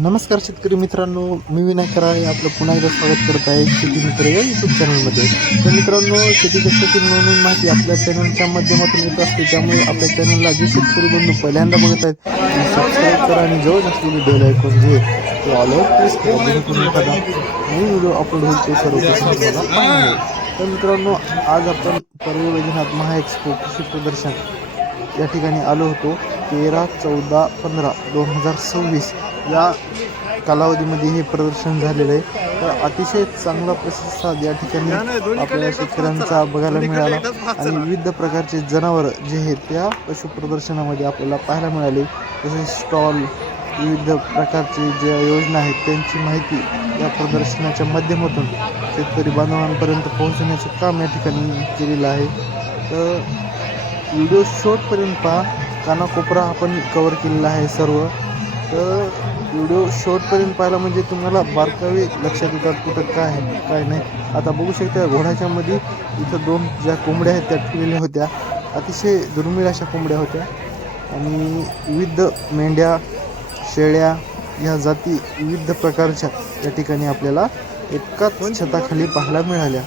नमस्कार शेतकरी मित्रांनो, मी विनायक कराळे आपलं पुन्हा एकदा स्वागत करत आहे शेती मित्र या यूट्यूब चॅनलमध्ये. तर मित्रांनो, शेती क्षेत्रातील नवनवीन माहिती आपल्या चॅनलच्या माध्यमातून येत असते. त्यामुळे आपल्या चॅनलला जे शेतकरी बंधू पहिल्यांदा बघत आहेत ते सबस्क्राईब करा आणि जवळ असलेली बेल ऐकून जे ते ऑलवर प्रेस करा, जेणेकरून एखादा नवीन व्हिडिओ अपलोड होईल तो सर्वप्रथम तुम्हाला पाहायला मिळेल. तर मित्रांनो, आज आपण परळी वैजनाथ महाएक्सपो कृषी प्रदर्शन या ठिकाणी आलो होतो. 13, 14, 15, 2026 या कालावधीमध्ये हे प्रदर्शन झालेलं आहे. तर अतिशय चांगला प्रतिसाद या ठिकाणी आपल्या शेतकऱ्यांचा बघायला मिळाला आणि विविध प्रकारचे जनावर जे आहेत त्या पशु प्रदर्शनामध्ये आपल्याला पाहायला मिळाले. तसेच स्टॉल, विविध प्रकारचे ज्या योजना आहेत त्यांची माहिती या प्रदर्शनाच्या माध्यमातून शेतकरी बांधवांपर्यंत पोहोचवण्याचे काम या ठिकाणी केलेलं आहे. तर व्हिडिओ शेवटपर्यंत पहा, कानाकोपरा आपण कवर केलेला आहे सर्व. तर व्हिडिओ शेवटपर्यंत पाहिला म्हणजे तुम्हाला बारकावे लक्षात येतात कुठं काय आहे काय नाही. आता बघू शकता घोड्याच्या मध्ये इथं 2 ज्या कोंबड्या आहेत त्या ठेवलेल्या होत्या. अतिशय दुर्मिळ अशा कोंबड्या होत्या आणि विविध मेंढ्या, शेळ्या या जाती विविध प्रकारच्या या ठिकाणी आपल्याला एकाच छताखाली पाहायला मिळाल्या.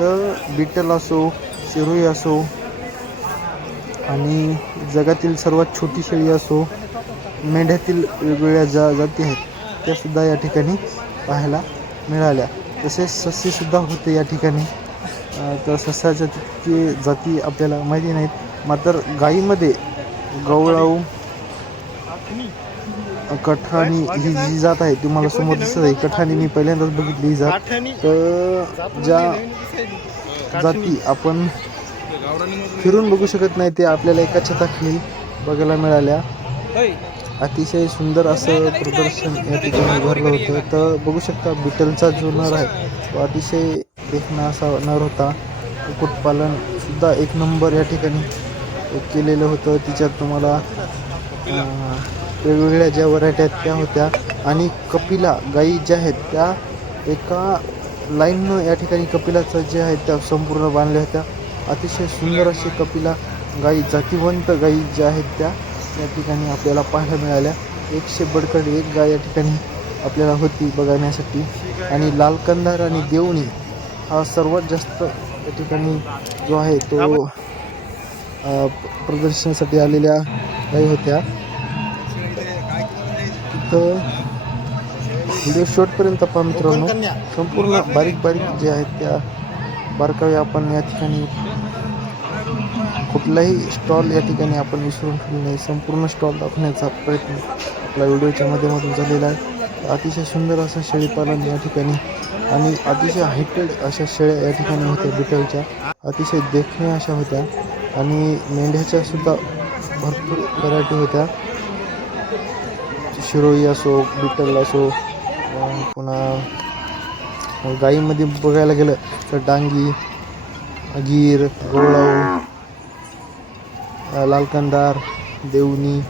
तर बिटल असो, शिरोई असो आणि जगातील सर्वात छोटी शेळी असो, मेंढ्यातील वेगवेगळ्या जाती आहेत त्यासुद्धा या ठिकाणी पाहायला मिळाल्या. तसेच सस्यसुद्धा होते या ठिकाणी. तर सस्याच्या तितके जाती आपल्याला माहिती नाहीत. मात्र गाईमध्ये गवळाऊ, कठाणी ही जी जात आहे तुम्हाला समोर दिसत आहे. कठाणी मी पहिल्यांदाच बघितली ही जात. तर ज्या जाती आपण फिरून बघू शकत नाही ते आपल्याला एका छताखाली बघायला मिळाल्या. अतिशय सुंदर असं प्रदर्शन या ठिकाणी भरलं होतं. तर बघू शकता बिटलचा जो नर आहे तो अतिशय देखणा असा नर होता. कुक्कुटपालन सुद्धा एक नंबर या ठिकाणी केलेलं होतं. तिच्यात तुम्हाला वेगवेगळ्या ज्या व्हरायटी आहेत त्या होत्या आणि कपिला गाई ज्या आहेत त्या एका लाईननं या ठिकाणी कपिलाचं जे आहेत त्या संपूर्ण बांधल्या होत्या. अतिशय सुंदर अशी कपिला गाई, जातीवंत गाई ज्या आहेत त्या या ठिकाणी आपल्याला पाहायला मिळाल्या. 100 बडकड एक गाय या ठिकाणी आपल्याला होती बघण्यासाठी. आणि लाल कंधार आणि देवणी हा सर्वात जास्त या ठिकाणी जो आहे तो प्रदर्शनासाठी आलेल्या गाई होत्या. तर व्हिडिओ शेवटपर्यंत पहा मित्रांनो. संपूर्ण बारीक बारीक जे आहेत त्या बारकावे आपण या ठिकाणी कुठलाही स्टॉल या ठिकाणी आपण विसरून ठेवले नाही. संपूर्ण स्टॉल दाखवण्याचा प्रयत्न आपल्या व्हिडिओच्या माध्यमातून झालेला आहे. अतिशय सुंदर असं शेळीपालन या ठिकाणी आणि अतिशय हायटेड अशा शेळ्या या ठिकाणी होत्या बिटलच्या. अतिशय देखण्या अशा होत्या आणि मेंढ्याच्या सुद्धा भरपूर व्हरायटी होत्या. शिरोई असो, बिटल असो, पुन्हा गाईमध्ये बघायला गेलं तर डांगी, गीर, गवळाऊ, लालकंदार, देवणी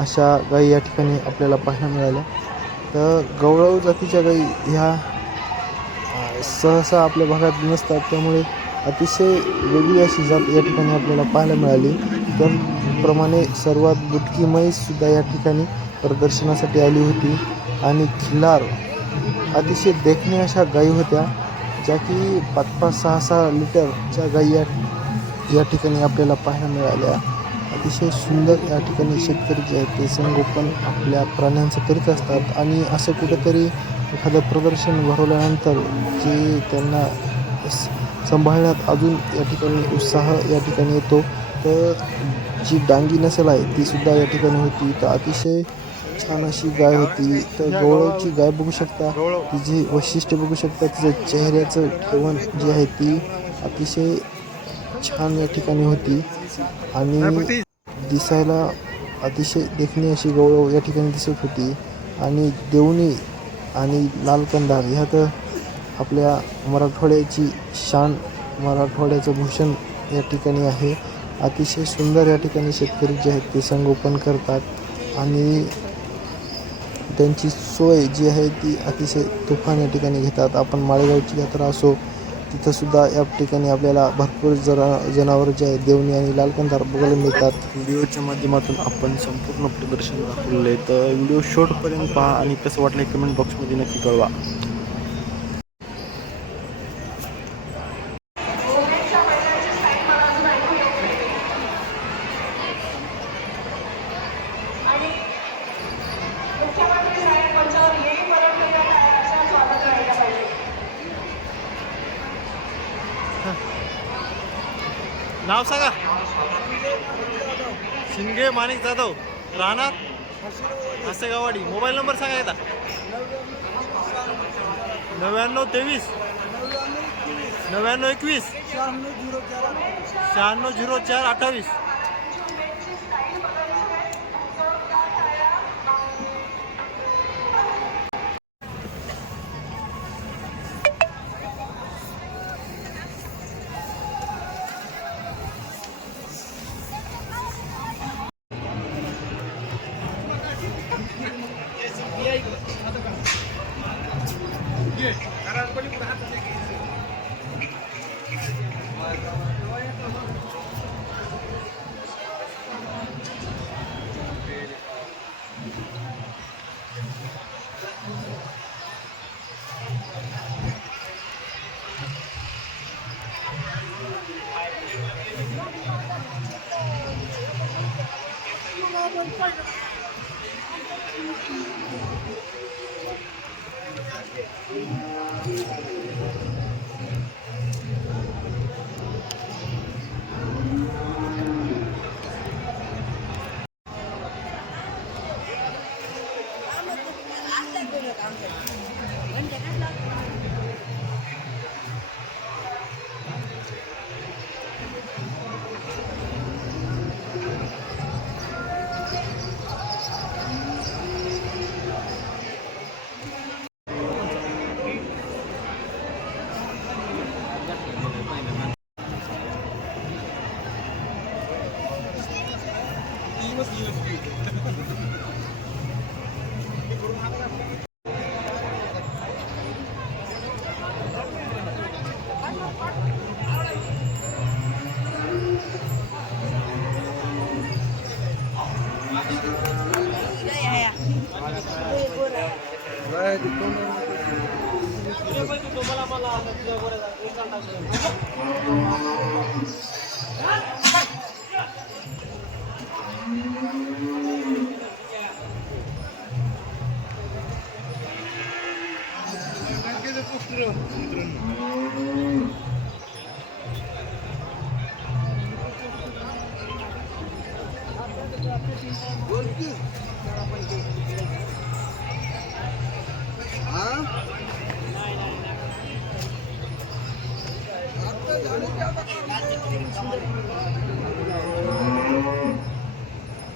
अशा गाई या ठिकाणी आपल्याला पाहायला मिळाल्या. तर गवळाऊ जातीच्या गाई ह्या सहसा आपल्या भागात नसतात. त्यामुळे अतिशय वेगळी अशी जात या ठिकाणी आपल्याला पाहायला मिळाली. त्याप्रमाणे सर्वात बुटकी म्हैससुद्धा या ठिकाणी प्रदर्शनासाठी आली होती आणि खिल्लार अतिशय देखण्या अशा गाई होत्या ज्या की 5-5, 6-6 लिटरच्या गाई या ठिकाणी आपल्याला पाहायला मिळाल्या. अतिशय सुंदर या ठिकाणी शेतकरी जे आहेत ते संगोपन आपल्या प्राण्यांचं करीत असतात आणि असं कुठंतरी एखादं प्रदर्शन भरवल्यानंतर जे त्यांना सांभाळण्यात अजून या ठिकाणी उत्साह या ठिकाणी येतो. तर जी डांगी नसल आहे ती सुद्धा या ठिकाणी होती. तर अतिशय छान अशी गाय होती. तर गवळाची गाय बघू शकता, तिची वैशिष्ट्य बघू शकता. तिचं चेहऱ्याचं ठेवण जी आहे ती अतिशय छान या ठिकाणी होती आणि दिसायला अतिशय देखणी अशी गवळाऊ या ठिकाणी दिसत होती. आणि देवणी आणि लाल कंधार ह्या तर आपल्या मराठवाड्याची शान, मराठवाड्याचं भूषण या ठिकाणी आहे. अतिशय सुंदर या ठिकाणी शेतकरी जे आहेत ते संगोपन करतात आणि त्यांची सोय जी आहे ती अतिशय तुफान या ठिकाणी घेतात. आपण माळेगावची यात्रा असो तिथंसुद्धा या ठिकाणी आपल्याला भरपूर जनावर जे आहेत देवणी आणि लाल कंधार बघायला मिळतात. व्हिडिओच्या माध्यमातून आपण संपूर्ण प्रदर्शन दाखवलेलं आहे. तर व्हिडिओ शेवटपर्यंत पहा आणि कसं वाटलं हे कमेंट बॉक्समध्ये नक्की कळवा. नाव सांगा. शिंगे माणिक जाधव, राहणार हसेगाववाडी. मोबाईल नंबर सांगा एकदा. 9923 9921 960428.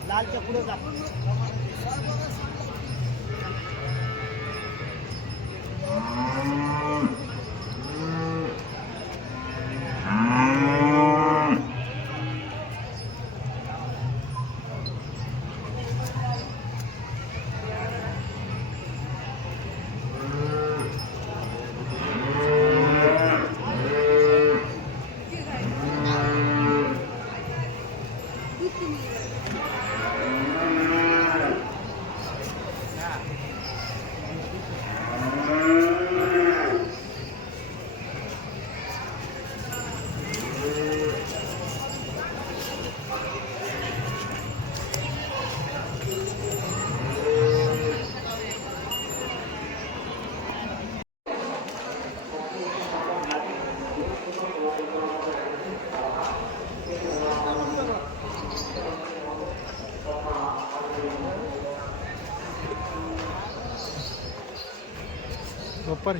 लालच्या पुढे जा. Opa,